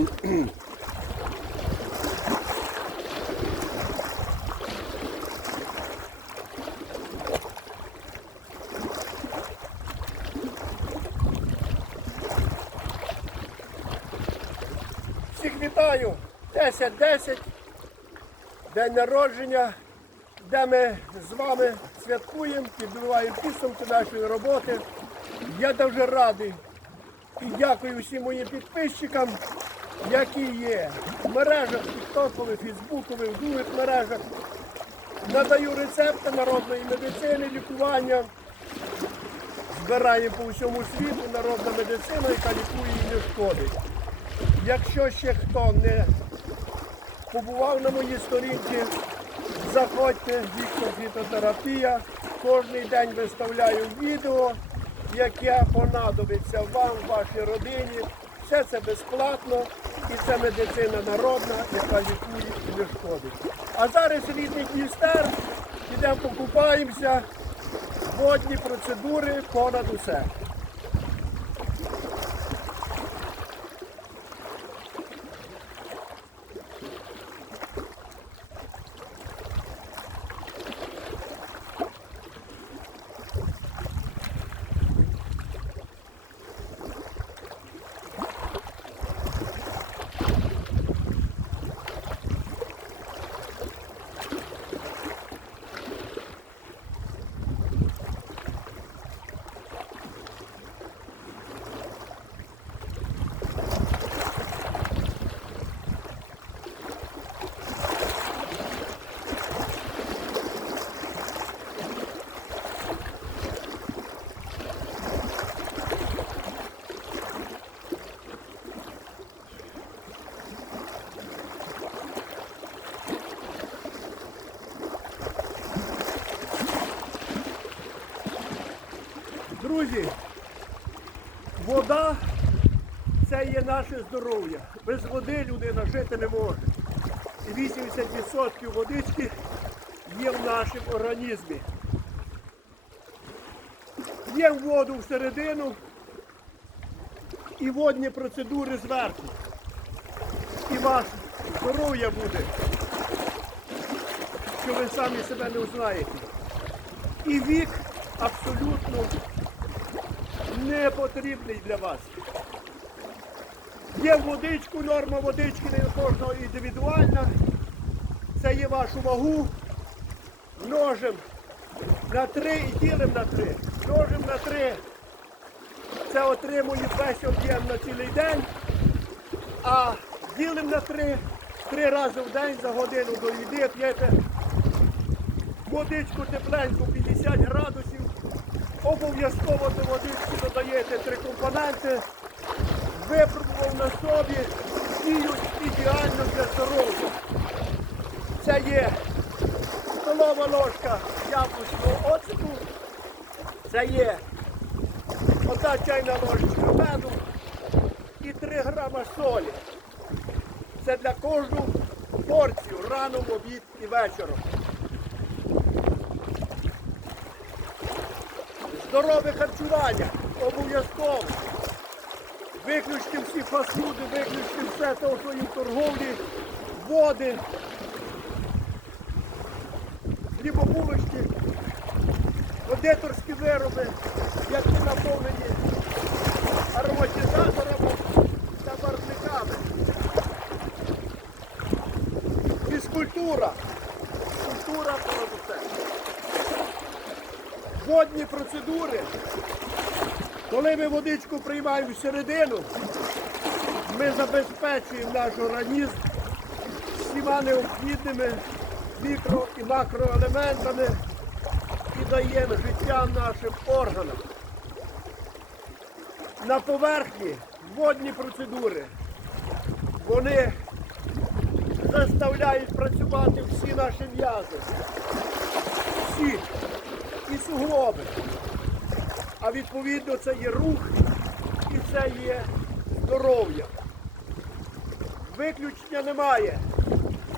Всіх вітаю! 10-10, день народження, де ми з вами святкуємо, підбиваємо підсумки нашої роботи. Я дуже радий і дякую всім моїм підписчикам, які є в мережах тіктокових, фейсбукових, в других мережах. Надаю рецепти народної медицини, лікування. Збираємо по всьому світу народна медицина, яка лікує і не шкодить. Якщо ще хто не побував на моїй сторінці, заходьте, Віктор фітотерапія. Кожний день виставляю відео, яке понадобиться вам, вашій родині. Все це безплатно і це медицина народна, яка лікує і не шкодить. А зараз рідний Дністер, йдемо покупаємося, водні процедури понад усе. Друзі, вода це є наше здоров'я. Без води людина жити не може. І 80% водички є в нашому організмі. Є воду всередину і водні процедури зверху. І ваше здоров'я буде, що ви самі себе не узнаєте. І вік абсолютно не потрібний для вас. Є водичку, норма водички не кожного індивідуальна. Це є вашу вагу. Множимо на 3 і ділимо на 3. Множимо на 3. Це отримує весь об'єм на цілий день. А ділимо на 3. Три рази в день за годину до їди п'єте водичку тепленьку 50 градусів. Обов'язково до водички додаєте три компоненти. Випробував на собі, діють ідеально для здоров'я. Це є столова ложка яблучного оцету. Це є одна чайна ложечка меду і 3 грама солі. Це для кожну порцію рано, в обід і вечором. Здорове харчування. Обов'язково. Виключити всі фастфуди, виключити все те, що є торговлі, води, хлібобулочки, кондитерські вироби, які наповнені водні процедури. Коли ми водичку приймаємо всередину, ми забезпечуємо наш організм всіма необхідними мікро і макроелементами і даємо життя нашим органам. На поверхні водні процедури. Вони заставляють працювати всі наші м'язи. Всі і суглоби. А відповідно це є рух і це є здоров'я. Виключення немає.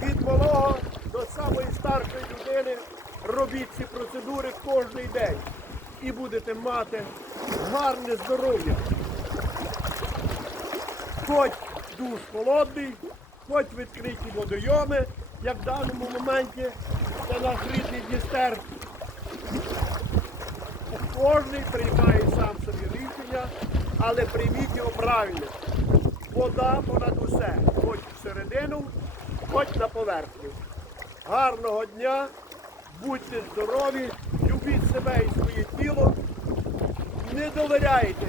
Від малого до самої старшої людини робіть ці процедури кожен день. І будете мати гарне здоров'я. Хоч душ холодний, хоч відкриті водойоми, як в даному моменті це наш рідний Дністер. Кожний приймає сам собі рішення, але прийміть його правильно. Вода понад усе, хоч всередину, хоч на поверхню. Гарного дня, будьте здорові, любіть себе і своє тіло, не довіряйте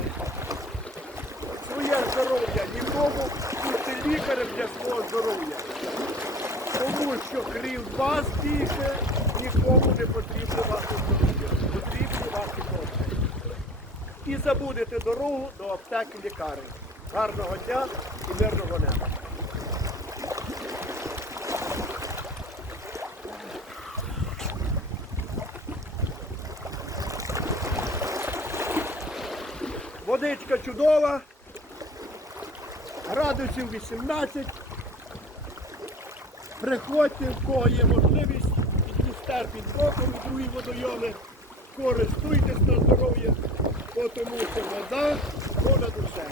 своє здоров'я нікому, будьте лікарем для свого здоров'я. Тому що крім вас більше нікому не потрібно ваше І забудете дорогу до аптеки лікарень. Гарного дня і мирного неба. Водичка чудова, градусів 18. Приходьте, в кого є можливість, Дністер під боком і другі водойоми. Користуйтесь на здоров'я, тому що вода понад усе.